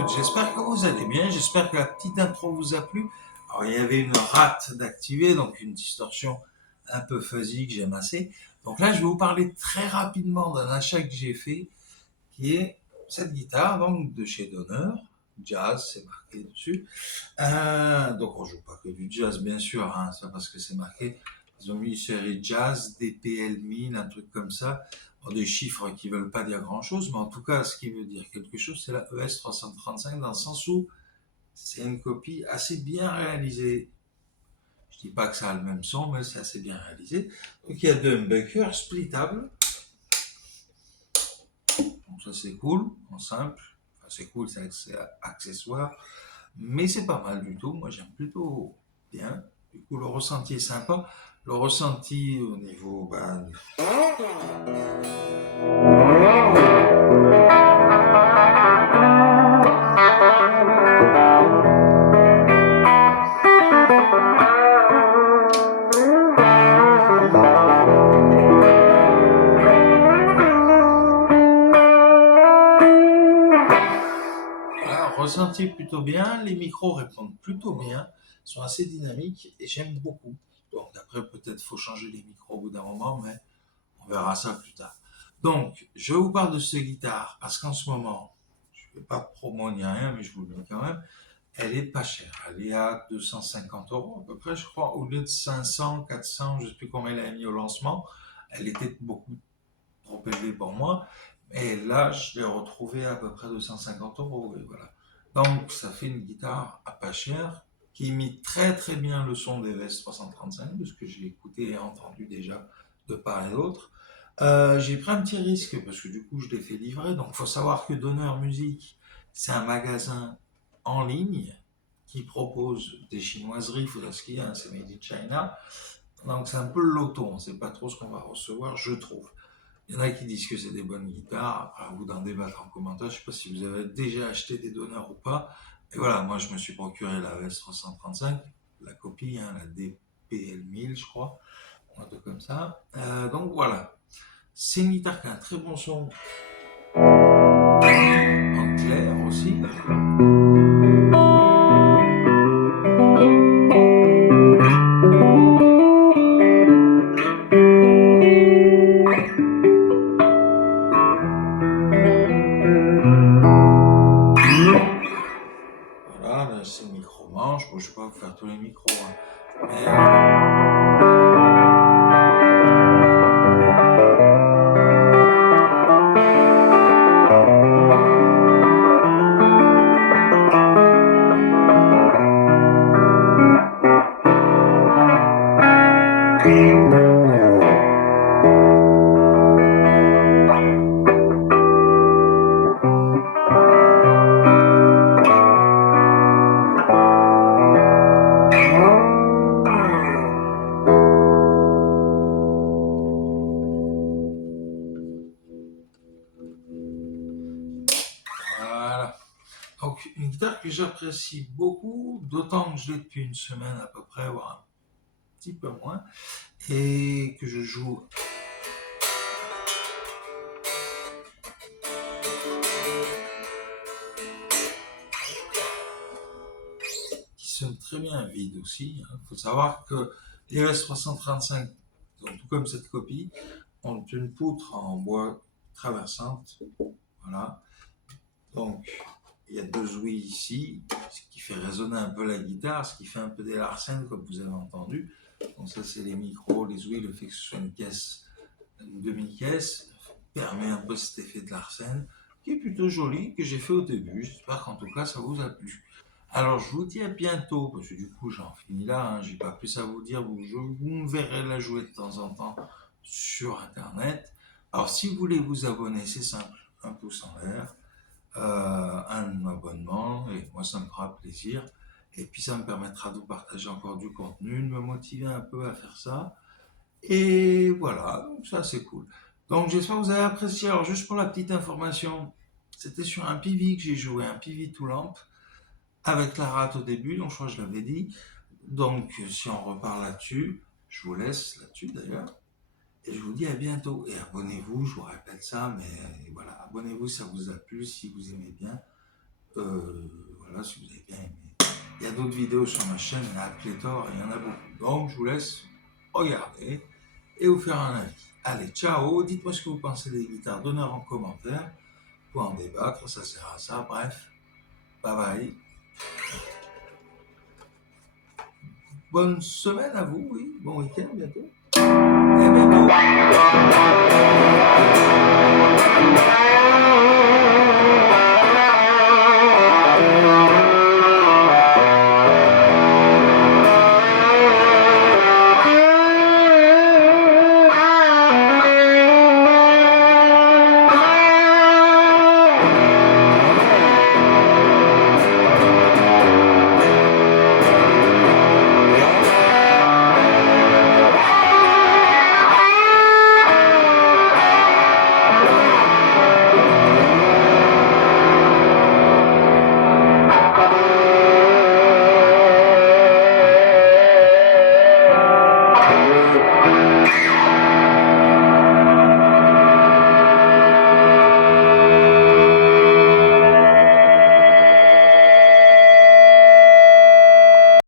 toutes, j'espère que vous allez bien, j'espère que la petite intro vous a plu. Alors il y avait une rate d'activer, donc une distorsion un peu fuzzy que j'aime assez. Donc là je vais vous parler très rapidement d'un achat que j'ai fait, qui est cette guitare, donc de chez Donner, jazz, c'est marqué dessus. Donc on joue pas que du jazz bien sûr, hein, c'est pas parce que c'est marqué. Ils ont mis une série jazz, DPL 1000, un truc comme ça. Bon, des chiffres qui veulent pas dire grand chose, mais en tout cas, ce qui veut dire quelque chose, c'est la ES 335 dans le sens où c'est une copie assez bien réalisée. Je dis pas que ça a le même son, mais c'est assez bien réalisé. Donc il y a deux humbuckers splittables. Donc ça c'est cool, en simple. Enfin, c'est cool, c'est accessoire. Mais c'est pas mal du tout. Moi j'aime plutôt bien. Du coup, le ressenti est sympa. Le ressenti au niveau, voilà, ressenti plutôt bien. Les micros répondent plutôt bien, sont assez dynamiques et j'aime beaucoup. Donc après, peut-être faut changer les micros au bout d'un moment, mais on verra ça plus tard. Donc, je vous parle de cette guitare parce qu'en ce moment, je ne fais pas de promo ni rien, mais je vous le dis quand même, elle est pas chère. Elle est à 250 € à peu près, je crois, au lieu de 500, 400, je ne sais plus combien elle a mis au lancement. Elle était beaucoup trop élevée pour moi. Et là, je l'ai retrouvée à peu près 250 €. Et voilà. Donc, ça fait une guitare à pas cher qui imite très très bien le son des VS 335, de ce que j'ai écouté et entendu déjà de part et d'autre. J'ai pris un petit risque parce que du coup, je l'ai fait livrer. Donc, il faut savoir que Donner Music, c'est un magasin en ligne qui propose des chinoiseries, il faudrait ce qu'il y a, c'est made in China. Donc, c'est un peu le loto, on ne sait pas trop ce qu'on va recevoir, je trouve. Il y en a qui disent que c'est des bonnes guitares, à vous d'en débattre en commentaire. Je ne sais pas si vous avez déjà acheté des donneurs ou pas. Et voilà, moi je me suis procuré la VS 335, la copie, hein, la DPL 1000 je crois, un truc comme ça. Donc voilà, c'est une guitare qui a un très bon son en clair aussi. Voilà, là, c'est micro-manche. Bon, je ne vais pas vous faire tous les micros, hein, mais voilà. Donc, une guitare que j'apprécie beaucoup, d'autant que je l'ai depuis une semaine à peu près, voire un petit peu moins, et que je joue qui sonne très bien vide aussi. Il faut savoir que les S335, donc, tout comme cette copie, ont une poutre en bois traversante. Voilà. Donc, il y a deux ouïes ici, ce qui fait résonner un peu la guitare, ce qui fait un peu des Larsen, comme vous avez entendu. Donc ça, c'est les micros, les ouïes, le fait que ce soit une caisse, une demi-caisse, permet un peu cet effet de Larsen, qui est plutôt joli, que j'ai fait au début. J'espère qu'en tout cas, ça vous a plu. Alors, je vous dis à bientôt, parce que du coup, j'en finis là, hein, j'ai pas plus à vous dire. Vous me verrez la jouer de temps en temps sur Internet. Alors, si vous voulez vous abonner, c'est simple, un pouce en l'air, un abonnement, et moi, ça me fera plaisir. Et puis, ça me permettra de vous partager encore du contenu, de me motiver un peu à faire ça. Et voilà, donc ça, c'est cool. Donc, j'espère que vous avez apprécié. Alors, juste pour la petite information, c'était sur un PV que j'ai joué, un PV tout lampe avec la rate au début, donc je crois que je l'avais dit. Donc, si on repart là-dessus, je vous laisse là-dessus d'ailleurs. Et je vous dis à bientôt. Et abonnez-vous, je vous répète ça, mais voilà, abonnez-vous si ça vous a plu, si vous aimez bien. Voilà, si vous avez bien aimé. Il y a d'autres vidéos sur ma chaîne, il y en a à pléthore, il y en a beaucoup. Donc, je vous laisse regarder et vous faire un avis. Allez, ciao, dites-moi ce que vous pensez des guitares d'honneur en commentaire. Pour en débattre, ça sert à ça. Bref, bye bye. Bonne semaine à vous, oui. Bon week-end bientôt. Et à bientôt.